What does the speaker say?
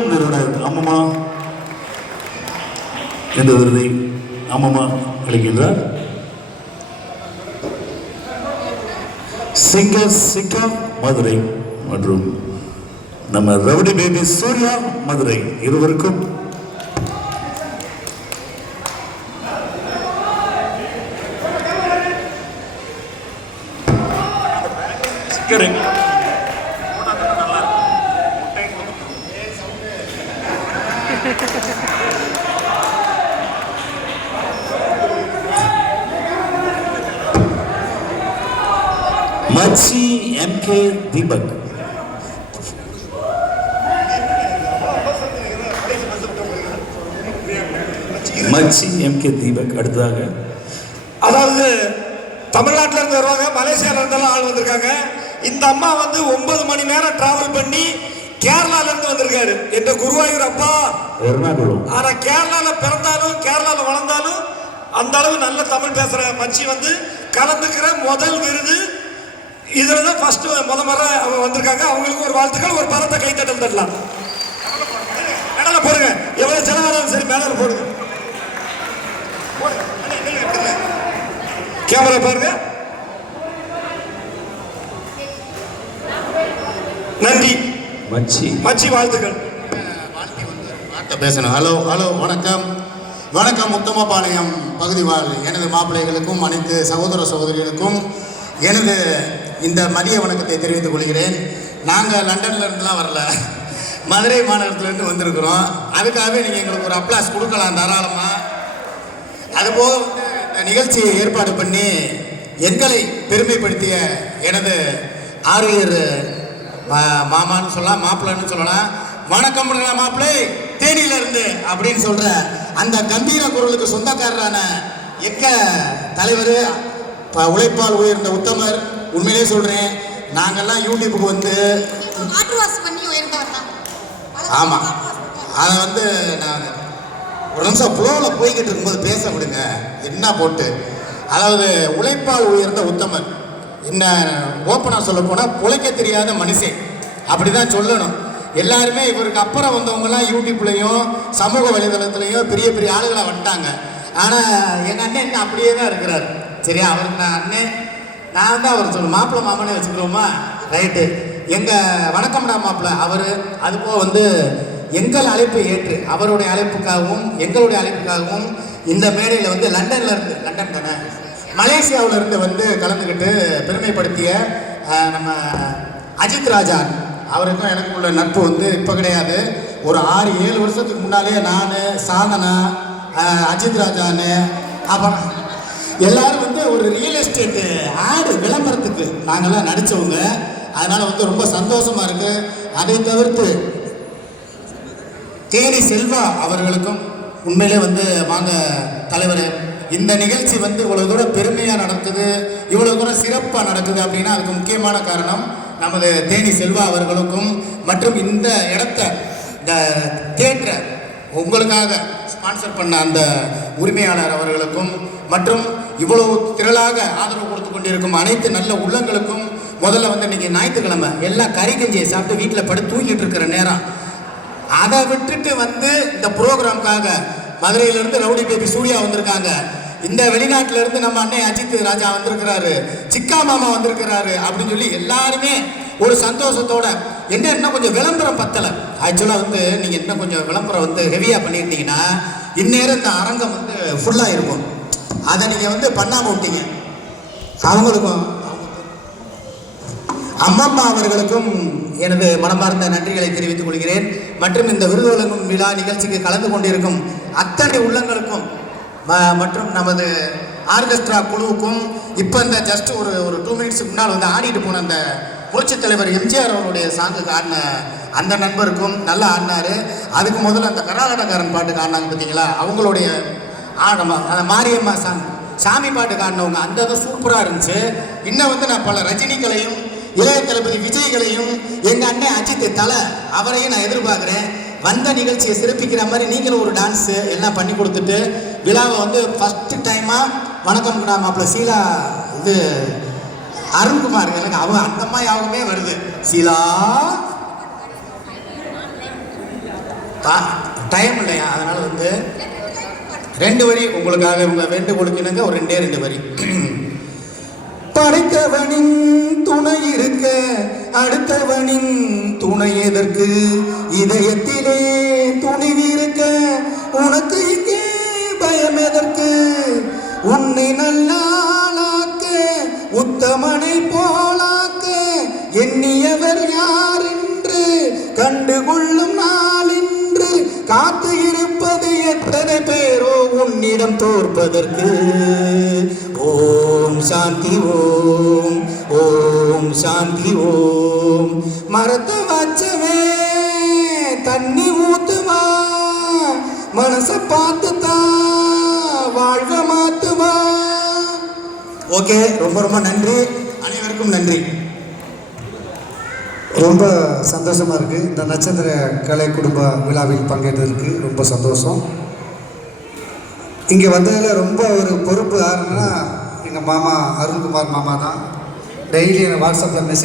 சத்தியம் நிறுவனர் அம்மம்மா என்ற விருதை அம்மம்மா அளிக்கின்றார். சிங்கர் சிக்கா மதுரை மற்றும் நம்ம ரவுடி பேபி சூர்யா மதுரை இருவருக்கும் சிக்கரிங் மச்சி எம் கே தீபக் மச்சி எம் கே தீபக் அடுத்ததாக. அதாவது தமிழ்நாட்டில இருந்து வருவாங்க மலேசியால இருந்தெல்லாம் ஆள் வந்திருக்காங்க. இந்த அம்மா வந்து ஒன்பது மணி நேரம் டிராவல் பண்ணி கேரளால இருந்து வந்திருக்காரு. என்ற குருவாயூர் அப்பா. எர்ணாகுளம். ஆனா கேரளால பிறந்தாலும் கேரளால வளர்ந்தாலும் அந்த அளவு நல்ல தமிழ் பேசுற மச்சி வந்து கலந்துக்கிற முதல் விருது இதுல தான் ஃபர்ஸ்ட் முத முறை அவங்க வந்திருக்காங்க. அவங்களுக்கு ஒரு வாழ்த்துக்கள் ஒரு பலத்தை கைத்தட்டல் தட்டலாம். மேடல போடுங்க. எவ்வளவு செலவானாலும் சரி மேடல போடுங்க. கேமரா பாருங்க. நன்றி. மச்சி. மச்சி வாழ்த்துக்கள். பேசணும். ஹலோ ஹலோ வணக்கம். வணக்கம் உத்தமபாளையம் பகுதி வாழ் எனது மாப்பிள்ளைகளுக்கும் அனைத்து சகோதர சகோதரிகளுக்கும் எனது இந்த மதிய வணக்கத்தை தெரிவித்துக் கொள்கிறேன். நாங்கள் லண்டன்ல இருந்துலாம் வரல. மதுரை மாநகரத்துலேருந்து வந்திருக்கிறோம். அதுக்காகவே நீங்கள் எங்களுக்கு ஒரு அப்ளாஸ் கொடுக்கலாம் தாராளமாக அதுபோக வந்து இந்த நிகழ்ச்சியை ஏற்பாடு பண்ணி எங்களை பெருமைப்படுத்திய எனது ஆரியர் மா- மாமான்னு சொல்லலாம் மாப்பிள்ளன்னு சொல்லலாம். வணக்கம் மாப்பிள்ளை? தேனியில இருந்து அப்படின்னு சொல்ற அந்த கம்பீர குரலுக்கு சொந்தக்காரரான எக்க தலைவர் உழைப்பால் உயர்ந்த உத்தமர் உண்மையிலே சொல்றேன் நாங்கெல்லாம் யூடியூப்புக்கு வந்து ஆமாம் அதை வந்து நான் ஒரு நிமிஷம் ஃப்ளோவில் போய்கிட்டு இருக்கும்போது பேச விடுங்க. என்ன போட்டு? அதாவது உழைப்பால் உயர்ந்த உத்தமர். என்ன ஓப்பனாக சொல்ல போனால் பிழைக்க தெரியாத மனுஷன். அப்படி தான் சொல்லணும். எல்லாருமே இவருக்கு அப்புறம் வந்தவங்கலாம் யூடியூப்லேயும் சமூக வலைதளத்துலேயும் பெரிய பெரிய ஆளுகளை வந்துட்டாங்க. ஆனால் எங்கள் அண்ணன் இன்னும் அப்படியே தான் இருக்கிறார். சரியா அவருக்கு நான் அண்ணன் நான் வந்து அவர் சொல்ல மாப்பிள்ள மாமனே வச்சுக்கிறோமா? ரைட்டு. எங்கள் வணக்கம்டா மாப்பிள்ள. அவர் அதுபோக வந்து எங்கள் அழைப்பை ஏற்று அவருடைய அழைப்புக்காகவும் எங்களுடைய அழைப்புக்காகவும் இந்த மேடையில் வந்து லண்டனில் இருந்து லண்டன் தானே? மலேசியாவில் இருந்து வந்து கலந்துக்கிட்டு பெருமைப்படுத்திய நம்ம அஜித் ராஜான். அவருக்கும் எனக்கும் உள்ள நட்பு வந்து இப்போ கிடையாது. ஒரு ஆறு ஏழு வருஷத்துக்கு முன்னாலே நான் சாதனா அஜித் ராஜான்னு அப்புறம் எல்லாரும் வந்து ஒரு ரியல் எஸ்டேட் ஆடு விளம்பரத்துக்கு. நாங்கெல்லாம் நடிச்சவங்க. அதனால வந்து ரொம்ப சந்தோஷமா இருக்கு. அதை தவிர்த்து தேனி செல்வா அவர்களுக்கும் உண்மையிலே வந்து வாங்க தலைவர் இந்த நிகழ்ச்சி வந்து இவ்வளவு தூரம் பெருமையாக நடக்குது இவ்வளவு தூரம் சிறப்பாக நடக்குது அப்படின்னா அதுக்கு முக்கியமான காரணம் நமது தேனி செல்வா அவர்களுக்கும் மற்றும் இந்த இடத்த இந்த தேட்டரை உங்களுக்காக ஸ்பான்சர் பண்ண அந்த உரிமையாளர் அவர்களுக்கும் மற்றும் இவ்வளவு திரளாக ஆதரவு கொடுத்து கொண்டிருக்கும் அனைத்து நல்ல உள்ளங்களுக்கும் முதல்ல வந்து இன்னைக்கு ஞாயிற்றுக்கிழமை எல்லாம் கறி கஞ்சியை சாப்பிட்டு வீட்டில் படு தூங்கிட்டு இருக்கிற நேரம். அதை விட்டுட்டு வந்து இந்த ப்ரோக்ராம்காக மதுரையிலிருந்து ரவுடி பேபி சூர்யா வந்திருக்காங்க. இந்த வெளிநாட்டிலிருந்து நம்ம அண்ணன் அஜித் ராஜா வந்திருக்கிறாரு சிக்கா மாமா வந்திருக்கிறாரு அப்படின்னு சொல்லி எல்லாருமே ஒரு சந்தோஷத்தோட என்ன இன்னும் கொஞ்சம் விளம்பரம் பத்தலை. ஆக்சுவலாக வந்து நீங்கள் இன்னும் கொஞ்சம் விளம்பரம் வந்து ஹெவியாக பண்ணியிருந்தீங்கன்னா இந்நேரம் இந்த அரங்கம் வந்து ஃபுல்லாக இருக்கும். அதை நீங்கள் வந்து பண்ணாமல் விட்டீங்க. அவங்களுக்கும் அம்மம்மா அவர்களுக்கும் எனது மனமார்ந்த நன்றிகளை தெரிவித்துக் கொள்கிறேன். மற்றும் இந்த விருது வழங்கும் விழா நிகழ்ச்சிக்கு கலந்து கொண்டிருக்கும் அத்தனை உள்ளங்களுக்கும் ம- மற்றும் நமது ஆர்கெஸ்ட்ரா குழுவுக்கும் இப்போ இந்த ஜஸ்ட் ஒரு ஒரு டூ மினிட்ஸுக்கு முன்னால் வந்து ஆடிட்டு போன அந்த புரட்சித் தலைவர் எம்ஜிஆர் அவருடைய சாங்குக்கு ஆடின அந்த நண்பருக்கும் நல்லா ஆடினார். அதுக்கு முதல்ல அந்த கர்நாடகாரன் பாட்டுக்கு ஆடினாங்க பார்த்தீங்களா அவங்களுடைய ஆடமா அந்த மாரியம்மா சாங் சாமி பாட்டு காட்டினவங்க அந்த இது சூப்பராக இருந்துச்சு. இன்னும் வந்து நான் பல ரஜினிகளையும் இளைய தளபதி விஜய்களையும் எங்கள் அண்ணன் அஜித் தலை அவரையும் நான் எதிர்பார்க்குறேன். வந்த நிகழ்ச்சியை சிறப்பிக்கிற மாதிரி நீங்களும் ஒரு டான்ஸு எல்லாம் பண்ணி கொடுத்துட்டு விழாவை வந்து ஃபஸ்ட்டு டைமாக வணக்கம் நான் மாப்பிள்ள சீலா இது அருண்குமார் எனக்கு அவன் அந்த மாதிரி யாவுமே வருது. சீலா? டைம் இல்லையா? அதனால் வந்து ரெண்டு வரி உங்களுக்காக உங்க வேண்டுகோளுக்கு இணங்க ஒரு ரெண்டே ரெண்டு வரி. படைத்தவனின் துணை இருக்க அடுத்தவனின் துணை எதற்கு? இதயத்திலே துணிவு இருக்க உனக்கு இங்கே பயம் எதற்கு? உன்னை நல்லாளாக்க உத்தமனை போ கொடுப்பதற்கு ஓம் சாந்தி ஓம் ஓம் சாந்தி ஓம். மரத்தை வச்சவே தண்ணி ஊத்துவா மனச பார்த்து வாழ்க மாத்துவா ஓகே ரொம்ப ரொம்ப நன்றி. அனைவருக்கும் நன்றி. ரொம்ப சந்தோஷமாக இருக்குது இந்த நட்சத்திர கலை குடும்ப விழாவில் பங்கேற்றதற்கு ரொம்ப சந்தோஷம். இங்கே வந்ததில் ரொம்ப ஒரு பொறுப்பு யாருன்னா எங்கள் மாமா அருண்குமார் மாமா தான். டெய்லி எனக்கு வாட்ஸ்அப்பில் மெசேஜ்